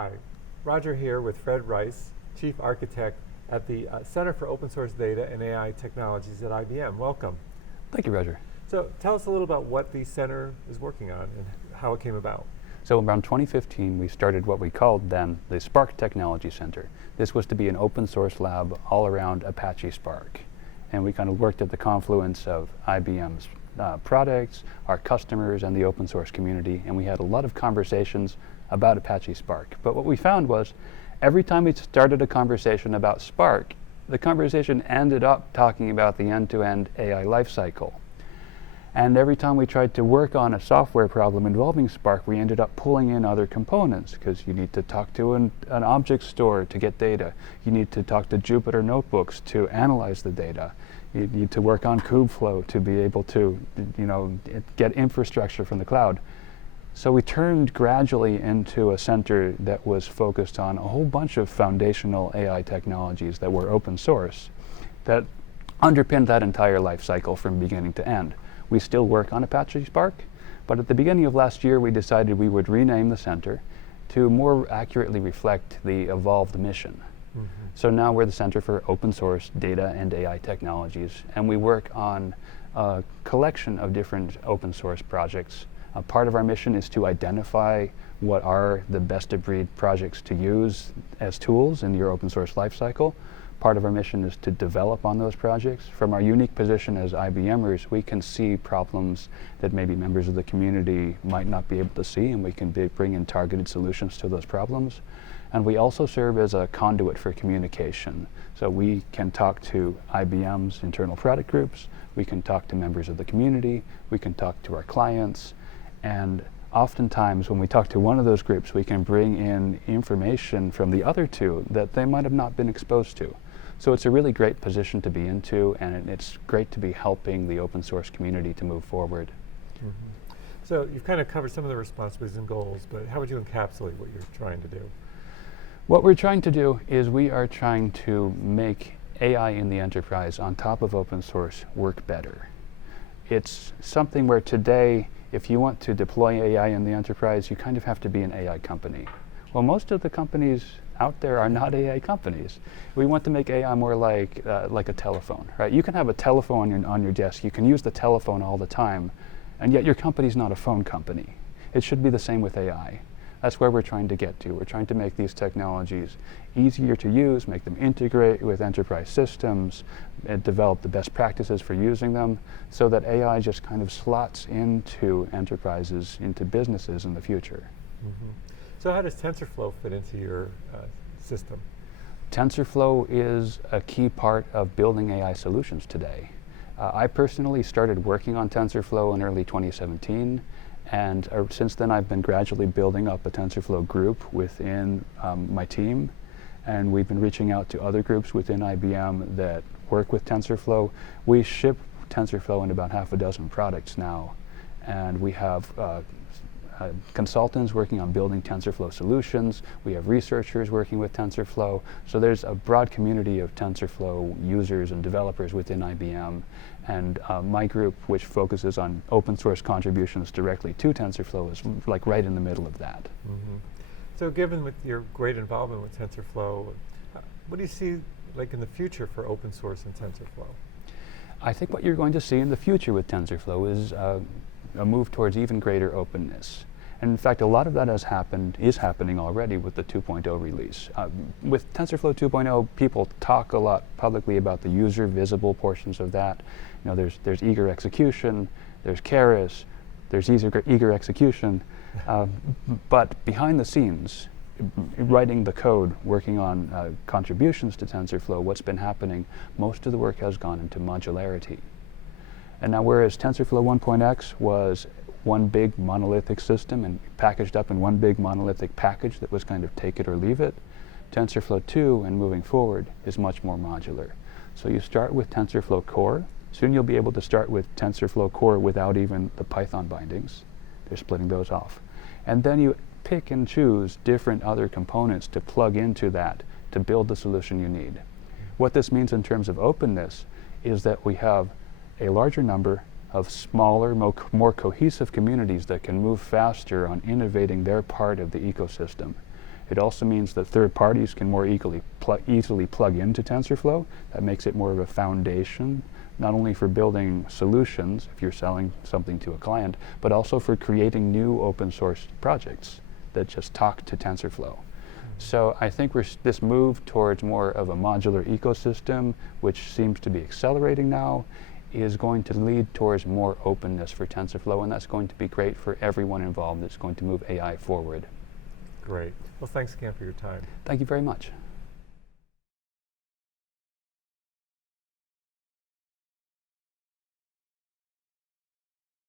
Hi, Roger here with Fred Reiss, Chief Architect at the Center for Open Source Data and AI Technologies at IBM. Welcome. Thank you, Roger. So tell us a little about what the center is working on and how it came about. So around 2015, we started what we called then the Spark Technology Center. This was to be an open source lab all around Apache Spark. And we kind of worked at the confluence of IBM's products, our customers, and the open source community. And we had a lot of conversations about Apache Spark. But what we found was every time we started a conversation about Spark, the conversation ended up talking about the end-to-end AI lifecycle. And every time we tried to work on a software problem involving Spark, we ended up pulling in other components because you need to talk to an object store to get data. You need to talk to Jupyter notebooks to analyze the data. You need to work on Kubeflow to be able to, get infrastructure from the cloud. So we turned gradually into a center that was focused on a whole bunch of foundational AI technologies that were open source that underpinned that entire life cycle from beginning to end. We still work on Apache Spark, but at the beginning of last year we decided we would rename the center to more accurately reflect the evolved mission. Mm-hmm. So now we're the Center for Open Source Data and AI Technologies, and we work on a collection of different open source projects. Part of our mission is to identify what are the best of breed projects to use as tools in your open source lifecycle. Part of our mission is to develop on those projects. From our unique position as IBMers, we can see problems that maybe members of the community might not be able to see, and we can bring in targeted solutions to those problems. And we also serve as a conduit for communication. So we can talk to IBM's internal product groups, we can talk to members of the community, we can talk to our clients, and oftentimes when we talk to one of those groups, we can bring in information from the other two that they might have not been exposed to. So it's a really great position to be into, and it's great to be helping the open source community to move forward. Mm-hmm. So you've kind of covered some of the responsibilities and goals, but how would you encapsulate what you're trying to do? What we're trying to do is we are trying to make AI in the enterprise on top of open source work better. It's something where today, if you want to deploy AI in the enterprise, you kind of have to be an AI company. Well, most of the companies out there are not AI companies. We want to make AI more like a telephone, right? You can have a telephone on your desk, you can use the telephone all the time, and yet your company's not a phone company. It should be the same with AI. That's where we're trying to get to. We're trying to make these technologies easier to use, make them integrate with enterprise systems, and develop the best practices for using them, so that AI just kind of slots into enterprises, into businesses in the future. Mm-hmm. So how does TensorFlow fit into your system? TensorFlow is a key part of building AI solutions today. I personally started working on TensorFlow in early 2017. And since then, I've been gradually building up a TensorFlow group within my team. And we've been reaching out to other groups within IBM that work with TensorFlow. We ship TensorFlow in about half a dozen products now. And we have consultants working on building TensorFlow solutions. We have researchers working with TensorFlow. So there's a broad community of TensorFlow users and developers within IBM. And my group, which focuses on open source contributions directly to TensorFlow, is like right in the middle of that. Mm-hmm. So given with your great involvement with TensorFlow, what do you see like in the future for open source and TensorFlow? I think what you're going to see in the future with TensorFlow is a move towards even greater openness. And in fact, a lot of that is happening already with the 2.0 release. With TensorFlow 2.0, people talk a lot publicly about the user visible portions of that. There's eager execution, there's Keras, there's eager execution, but behind the scenes, writing the code, working on contributions to TensorFlow, what's been happening, most of the work has gone into modularity. And now whereas TensorFlow 1.x was one big monolithic system and packaged up in one big monolithic package that was kind of take it or leave it, TensorFlow 2 and moving forward is much more modular. So you start with TensorFlow Core. Soon you'll be able to start with TensorFlow Core without even the Python bindings. They're splitting those off. And then you pick and choose different other components to plug into that to build the solution you need. What this means in terms of openness is that we have a larger number of smaller, more cohesive communities that can move faster on innovating their part of the ecosystem. It also means that third parties can more easily plug into TensorFlow. That makes it more of a foundation, not only for building solutions, if you're selling something to a client, but also for creating new open source projects that just talk to TensorFlow. So I think this move towards more of a modular ecosystem, which seems to be accelerating now, is going to lead towards more openness for TensorFlow, and that's going to be great for everyone involved. It's going to move AI forward. Great. Well, thanks again for your time. Thank you very much.